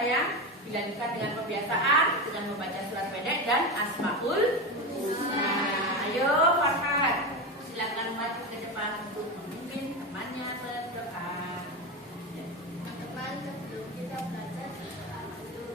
sayang? Dilanjutkan dengan pembiasaan dengan membaca surat pendek dan Asmaul Husna. Ayo Farhan, silakan maju ke depan untuk memimpin temannya berdoa. Teman, sebelum kita belajar doa dulu.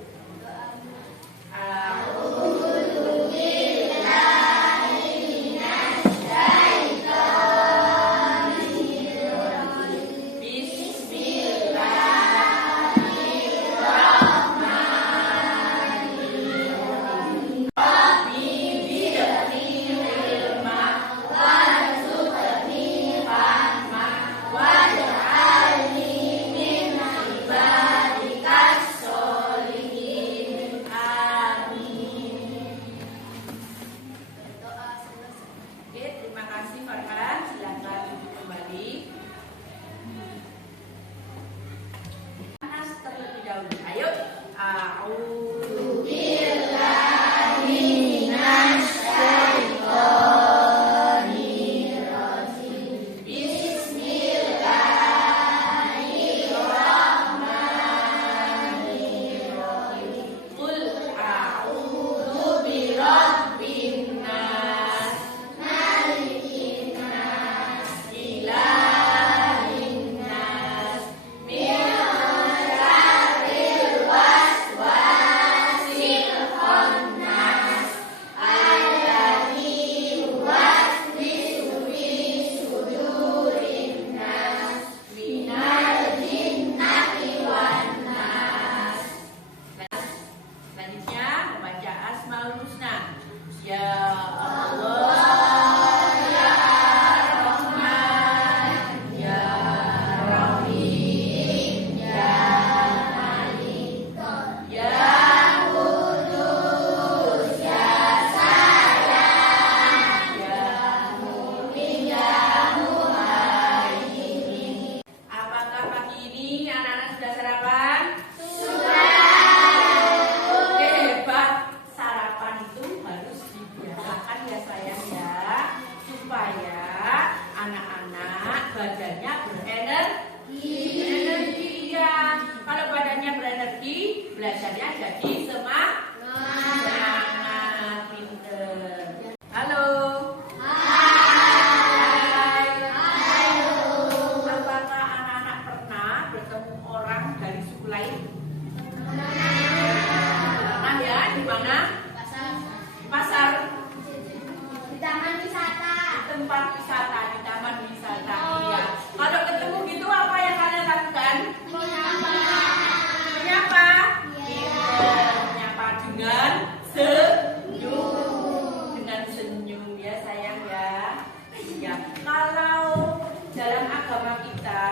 Terima kasih Farhan, silakan duduk kembali. Panas terlebih dahulu. Ayo, selanjutnya membaca Asmaul Husna. Ya Allah, ya Rahman, ya Rahim, ya Malik, ya Qudus, ya Salam, ya Mu'min, ya Muhaimin. Apakah pagi ini anak-anak sudah sarapan? Badannya berenergi, ya. Kalau badannya berenergi, belajarnya jadi semangat, pinter. Halo. Hai. Apakah anak-anak pernah bertemu orang dari suku lain? Pernah ya? Di mana? Di pasar. Di taman wisata. Di tempat wisata, di taman wisata. Iya. Kalau ketemu gitu apa yang kalian lakukan? Menyapa. Menyapa dengan senyum. Dengan senyum ya sayang ya. Ya. Kalau dalam agama kita,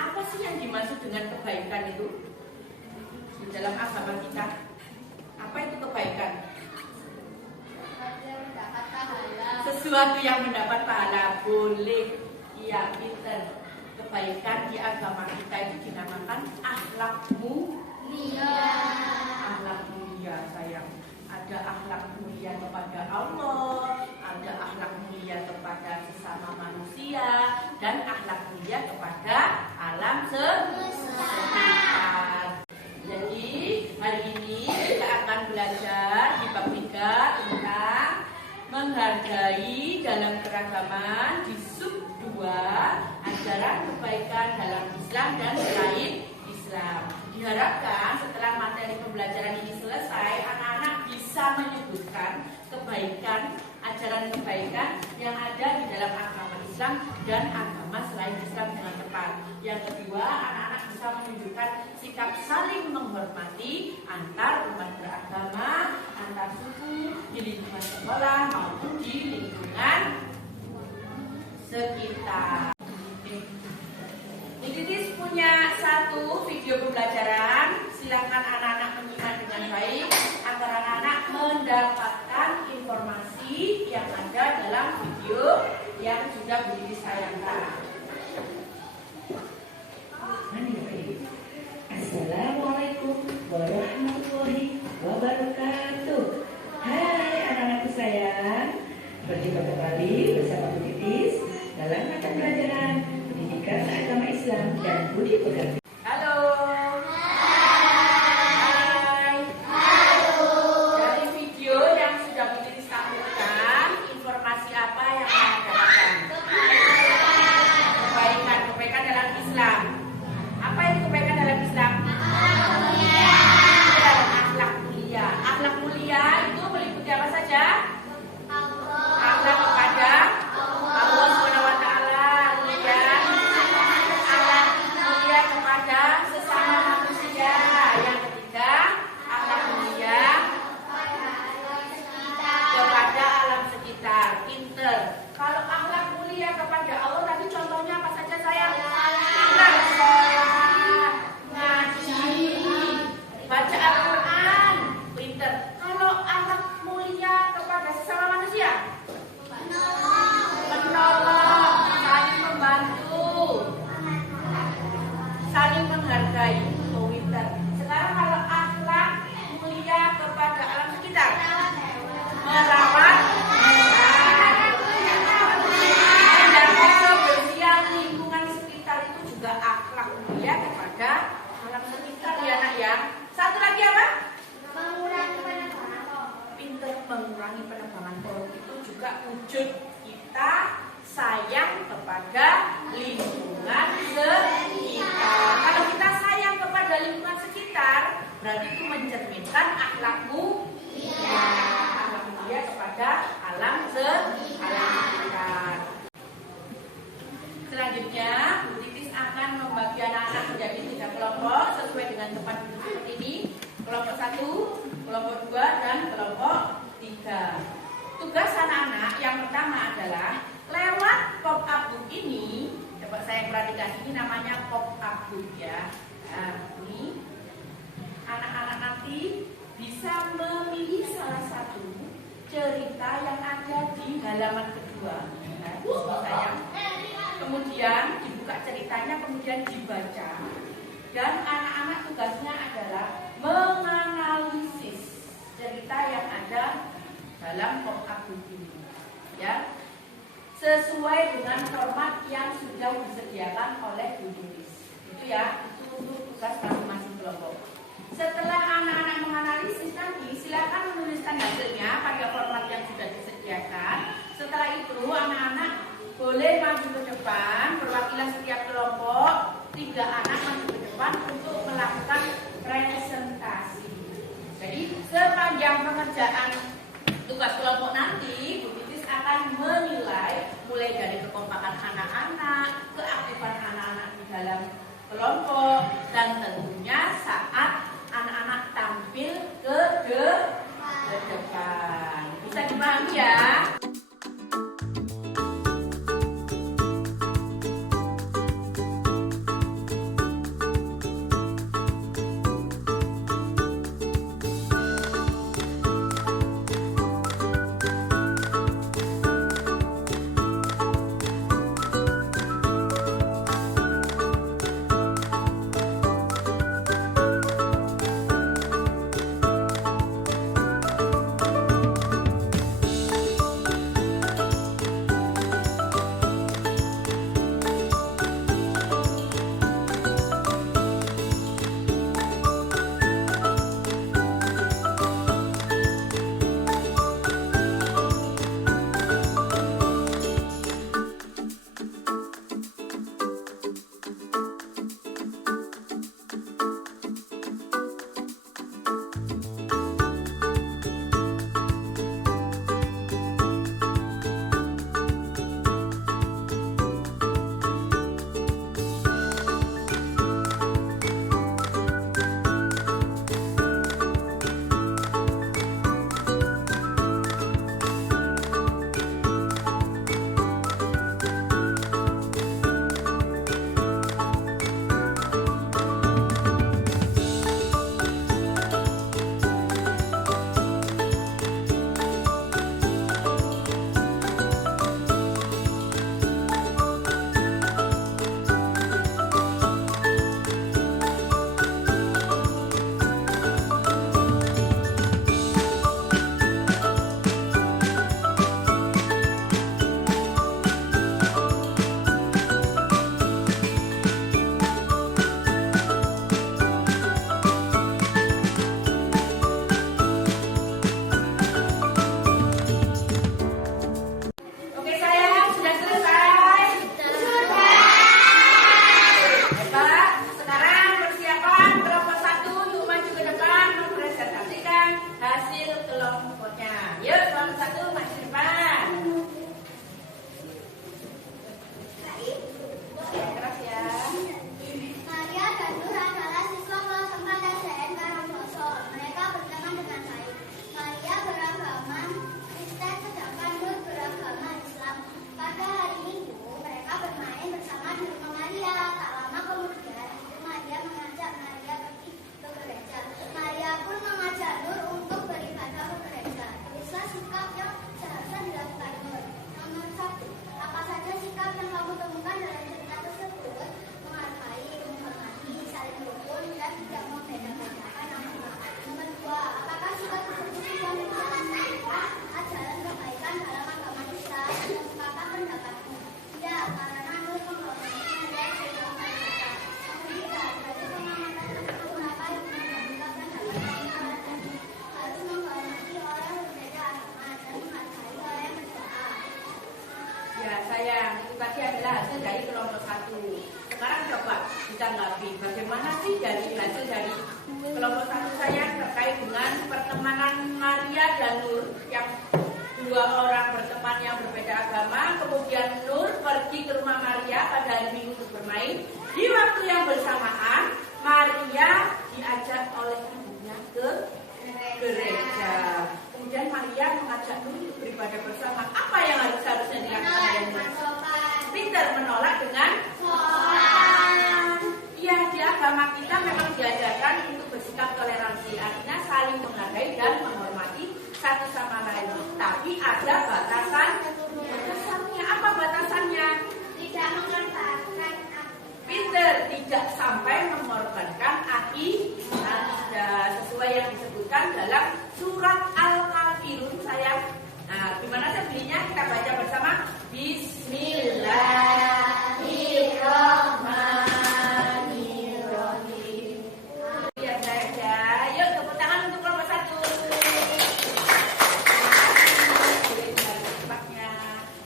apa sih yang dimaksud dengan kebaikan itu? Di dalam agama kita, apa itu kebaikan? Sesuatu yang mendapat pahala. Boleh. Iya, pinter. Kebaikan di agama kita itu dinamakan akhlak mulia. Akhlak mulia sayang. Ada akhlak mulia kepada Allah, ada akhlak mulia kepada sesama manusia, dan akhlak mulia kepada alam semesta. Jadi hari ini kita akan belajar di bab 3 tentang menghargai dalam keragaman, di sub 2 ajaran kebaikan dalam Islam dan selain Islam. Diharapkan setelah materi pembelajaran ini selesai, anak-anak bisa menyebutkan kebaikan, ajaran kebaikan yang ada di dalam agama Islam dan agama selain Islam dengan tepat. Yang kedua, anak-anak bisa menunjukkan sikap saling menghormati antar umat beragama, antar suku, di lingkungan sekolah maupun di lingkungan sekitar. Idris punya satu video pembelajaran. Silakan anak-anak menyimak dengan baik agar anak-anak mendapatkan informasi yang ada dalam video yang sudah Budi sayangkan. Assalamualaikum warahmatullahi wabarakatuh. Hai anak-anakku sayang, berjumpa kembali bersama Bu Titis dalam mata pelajaran Pendidikan Agama Islam dan Budi Pekerti. Halo. saling menghargai. Oh, pintar. Sekarang kalau akhlak mulia kepada alam sekitar, merawat, menjaga kebersihan lingkungan sekitar itu juga akhlak mulia kepada alam sekitar ya nak ya. Satu lagi apa? Mengurangi penebangan pohon. Pintar mengurangi penebangan pohon itu juga wujud kita sayang kepada lingkungan sekitar. Kalau kita sayang kepada lingkungan sekitar, berarti itu mencerminkan akhlakmu ya, akhlak mulia kepada alam sekitar. Selanjutnya, Bu Titis akan membagi anak-anak menjadi 3 kelompok sesuai dengan tempat duduk seperti ini. Kelompok 1, kelompok 2, dan kelompok 3. Tugas anak-anak yang pertama adalah lewat pop-up book ini. Coba saya perhatikan, ini namanya pop-up book ya. Nah, ini anak-anak nanti bisa memilih salah satu cerita yang ada di halaman kedua. Nah, saya kemudian dibuka ceritanya, kemudian dibaca. Dan anak-anak tugasnya adalah menganalisis cerita yang ada dalam pop-up book ini, ya, sesuai dengan format yang sudah disediakan oleh Bu Titis. Itu ya, itu untuk tugas masing-masing kelompok. Setelah anak-anak menganalisis nanti, silakan menuliskan hasilnya pada format yang sudah disediakan. Setelah itu, anak-anak boleh maju ke depan, perwakilan setiap kelompok, 3 anak maju ke depan untuk melakukan presentasi. Jadi, sepanjang pengerjaan tugas kelompok nanti, Bu Titis akan menilai mulai dari kekompakan anak-anak, keaktifan anak-anak di dalam kelompok, dan tentunya saat anak-anak tampil ke depan. Bisa dipahami ya? Bagaimana sih dari hasil dari kelompok satu saya terkait dengan pertemanan Maria dan Nur yang dua orang berteman yang berbeda agama, kemudian Nur pergi ke rumah Maria pada hari Minggu untuk bermain. Di waktu yang bersamaan, Maria diajak oleh ibunya ke gereja. Kemudian Maria mengajak Nur untuk beribadah bersama. Apa yang harusnya dilakukan oleh Nur? Pintar menolak dengan sopan. Ya, di agama kita memang diajarkan untuk bersikap toleransi, artinya saling menghargai dan menghormati satu sama lain. Tapi ada batasannya. Apa batasannya? Tidak mengorbankan. Pinter, tidak sampai mengorbankan akidah, sesuai yang disebutkan dalam surat Al-Kafirun sayang. Nah, gimana sih belinya? Kita baca bersama. Bismillahirrahmanirrahim. Lihat saja. Yuk tepuk tangan untuk kelompok satu.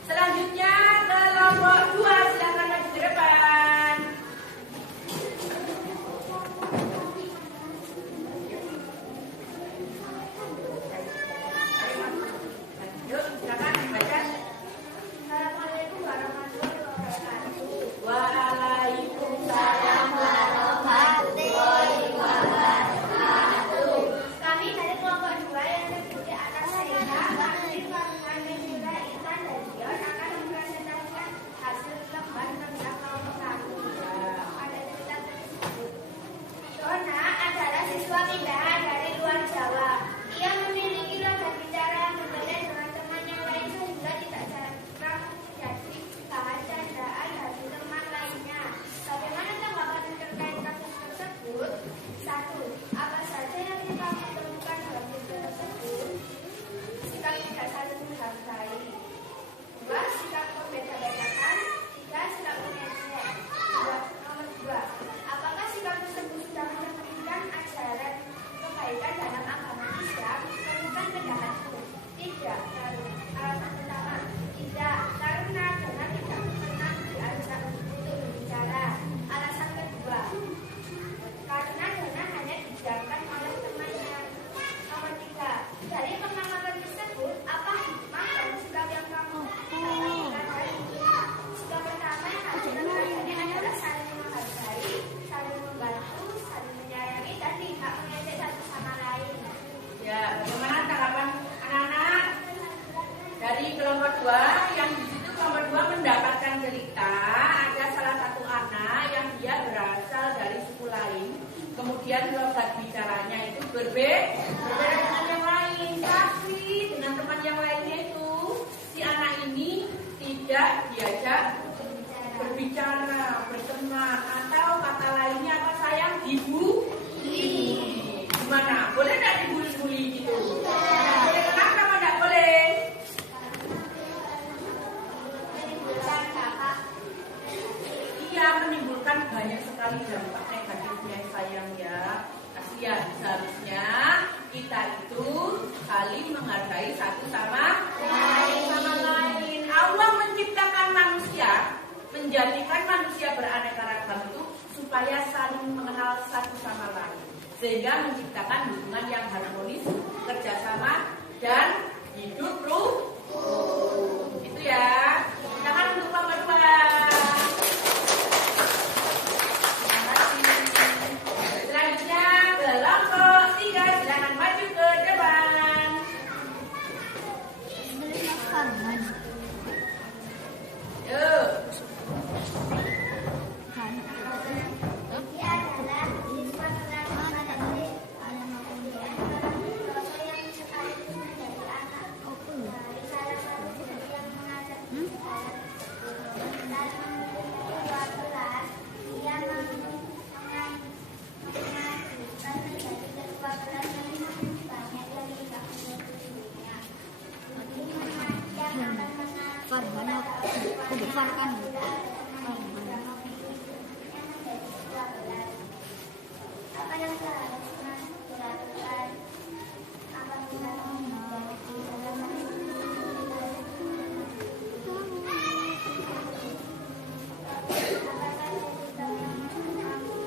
Selanjutnya kelompok dua, silakan maju ke depan. Yuk, silakan baca. Assalamualaikum warahmatullahi wabarakatuh. Waalaikumsalam warahmatullahi wabarakatuh. Kami dari kelompok 2 yang terdiri atas saya, Martin, Angelina, Intan, dan Dion akan mempresentasikan hasil lembar tentang kelompok kami. Ada cerita tersebut. Dona adalah siswa pindahan dari luar Jawa. Ia memiliki logat bicara yang berbeda dengan teman yang lain sehingga tidak jarang menjadi bahan candaan dari teman lainnya. Bagaimana tanggapan terkait kasus tersebut? 1. Apa saja yang kita temukan dalam video tersebut? Sikap tidak saling menghargai. 2. Sikap membeda-bedakan. 3. Sikap mengejek. Nomor 2. Apakah sikap tersebut sudah mencerminkan ajaran kebaikan dalam agama Islam? Temukan pendapatku. Tidak. Lalu, alasan pertama. Tidak, karena Dona tidak pernah diajak untuk berbicara. Alasan kedua. Karena Dona hanya didiamkan oleh temannya. Nomor 3. Dari pengalaman tersebut, apa hikmah dan sikap yang kamu dapatkan hari ini? Sikap pertama yang harus dilakukan adalah saling menghargai, saling membantu, saling menyayangi, dan tidak mengejek satu sama lain. Ya, bagaimana tanggapan anak-anak dari kelompok 2 yang di situ kelompok 2 mendapatkan cerita ada salah satu anak yang dia berasal dari suku lain, kemudian logat bicaranya itu berbeda dengan yang lain, tapi dengan teman yang lainnya itu si anak ini tidak diajak berbicara, berteman, atau kata lainnya apa sayang, dibully. Gimana? Boleh nggak dibully-bully gitu? Nggak boleh, kenapa nggak boleh? Menimbulkan kakak. Iya, menimbulkan banyak sekali dampak negatifnya sayang ya. Kasihan, seharusnya kita itu saling menghargai satu sama lain. Allah menciptakan manusia, menjadikan manusia beraneka ragam itu supaya saling mengenal satu sama lain, sehingga menciptakan hubungan yang harmonis, kerjasama dan hidup rukun. Itu ya. Silakan untuk kelompok 2. Terima kasih. Selanjutnya kelompok 3, silakan maju ke depan. Yuk. Dia adalah siswa pertama dari yang sekaligus menjadi anak dari salah satu guru yang mengajar dan memiliki 2 kelas. Dia mengajukan menjadi ketua kelas yang banyak yang tidak mengikuti-nya. Yang akan apa yang seharusnya dilakukan apabila menjadi dalam apakah cerita yang kamu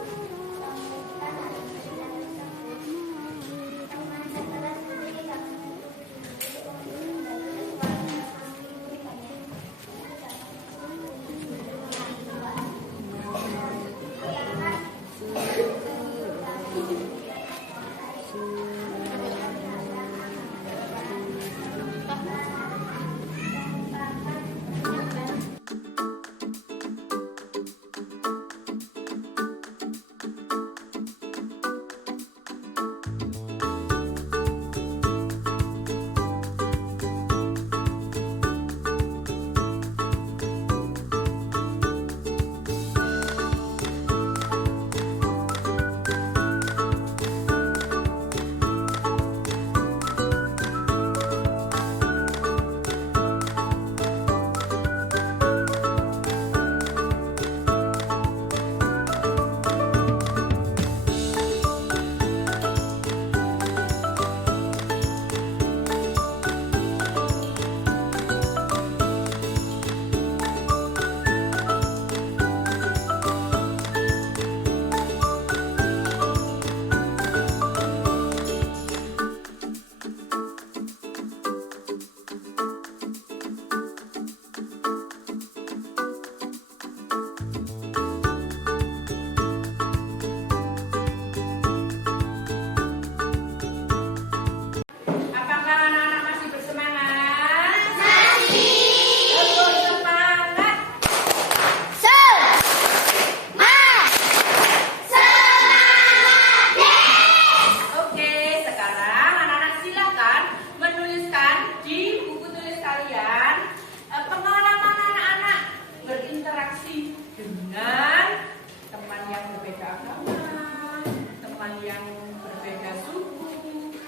beragama, teman yang berbeda suku,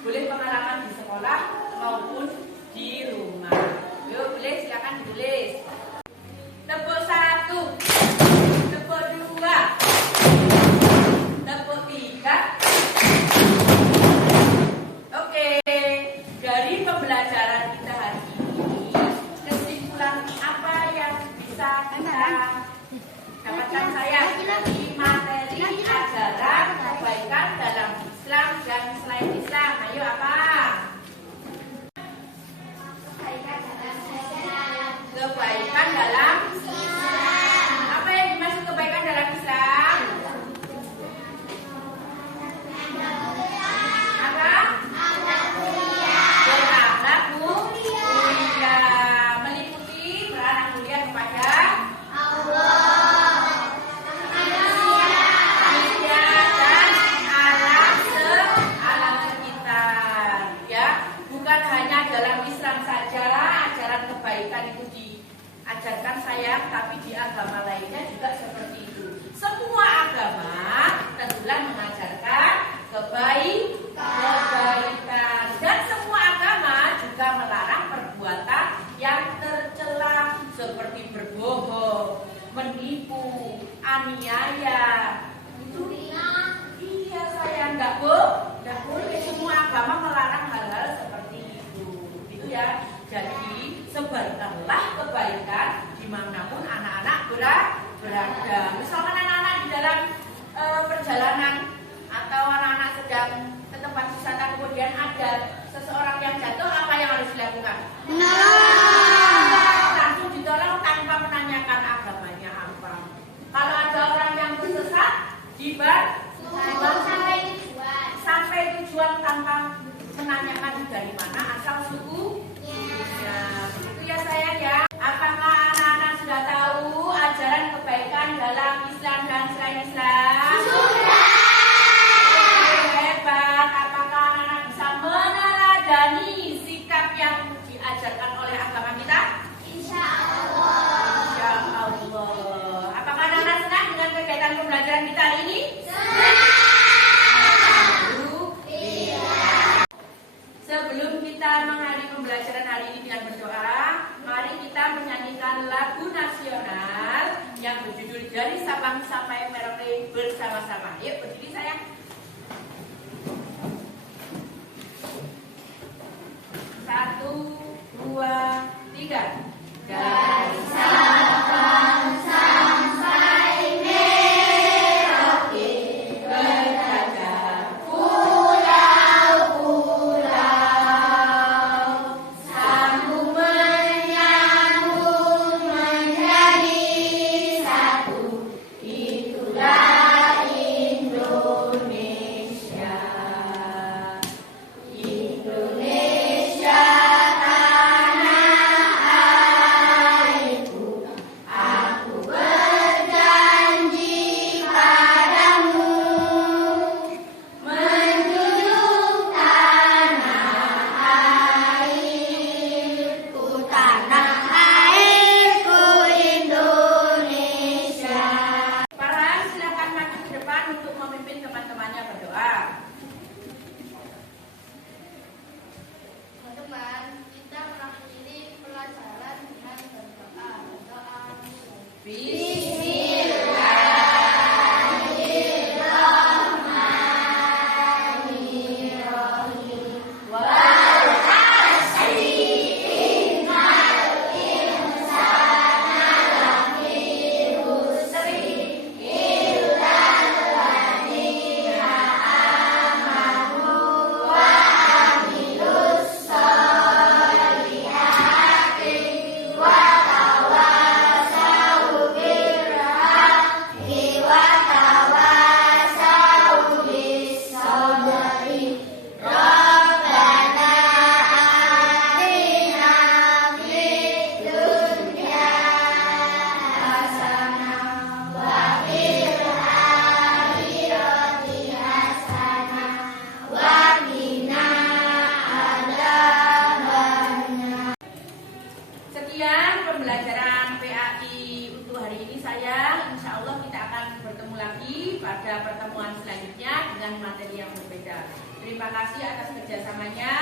boleh pengalaman di sekolah maupun di rumah. Yuk, boleh silakan ditulis. Tepuk 1, tepuk 2, tepuk 3. Oke, dari pembelajaran kita hari ini, kesimpulan apa yang bisa kita dapatkan saya dari materi ajaran kebaikan dalam Islam dan selain Islam? Ayo apa? Kebaikan dalam Islam. Apa yang dimaksud kebaikan dalam Islam? Apa? Berakhlak mulia, meliputi beranak mulia kepada manusia dan alam sekitar. Ya, bukan hanya dalam Islam saja ajaran kebaikan itu diajarkan sayang, tapi di agama lainnya juga seperti itu. Semua agama tentulah mengajarkan kebaikan, dan semua agama juga melarang perbuatan yang tercela seperti berbohong, menipu, aniaya. Itu iya sayang, nggak boleh. Semua agama melarang hal-hal seperti itu. Itu ya. Jadi sebarkanlah kebaikan dimanapun anak-anak berada. Misalkan anak-anak di dalam perjalanan atau anak-anak sedang ke tempat wisata, kemudian ada seseorang yang jatuh, apa yang harus dilakukan? Langsung ditolong tanpa menanyakan agamanya apa. Kalau ada orang yang tersesat, sampai tujuan tanpa menanyakan dari mana asal suku. Itu ya sayang ya. Apakah anak-anak sudah tahu ajaran kebaikan dalam Islam dan selain Islam? Sudah. Hebat. Apakah anak-anak bisa meneladani sikap yang diajarkan oleh agama kita? Insya Allah. Apakah anak-anak senang dengan kegiatan pembelajaran kita hari ini? Sebelum kita mengakhiri pembelajaran hari ini dengan berdoa, mari kita menyanyikan lagu nasional yang berjudul Dari Sabang Sampai Merauke bersama-sama. Yuk berdiri sayang. 1, 2, 3. Dari Sabang sampai Merauke berjajar pulau-pulau, sambung menyambung menjadi satu. Itulah Indonesia. pada pertemuan selanjutnya dengan materi yang berbeda. Terima kasih atas kerjasamanya.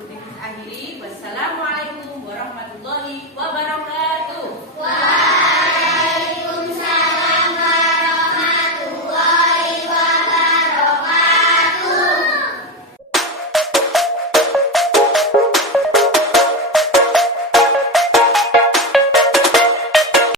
Bu Titis akhiri. Wassalamualaikum warahmatullahi wabarakatuh.